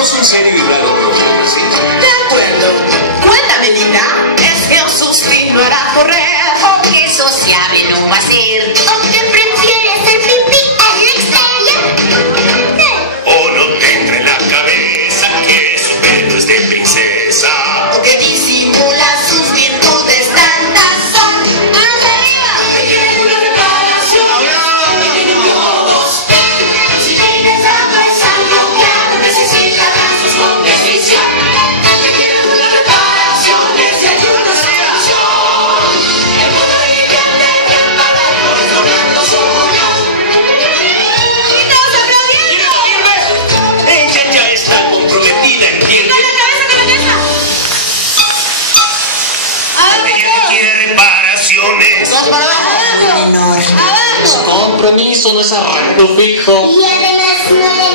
tenemos un serio y raro problema, ¿sí? De acuerdo. Cuéntame, linda. ¿Es que un suspiro hará correr? ¿O qué sociable no va a ser? ¿O que prefiere hacer pipí al exterior? O no tendrá en la cabeza que su pelo es de princesa. ¿O que disimula sus virtudes tantas son? ¡Arriba! Requiere una reparación. Si tienes la cabeza bloqueada, necesita brazos con precisión. Requiere una reparación, necesita una solución. El mundo ideal de gran barato es logrando su unión. ¡Estamos aplaudiendo! Ella ya está comprometida, ¿entiendes? ¡Con la cabeza, con la cabeza! Ella quiere reparaciones. Vamos para abajo. Menor. ¡Abajo! Compromiso no es arranco fijo. Y además no le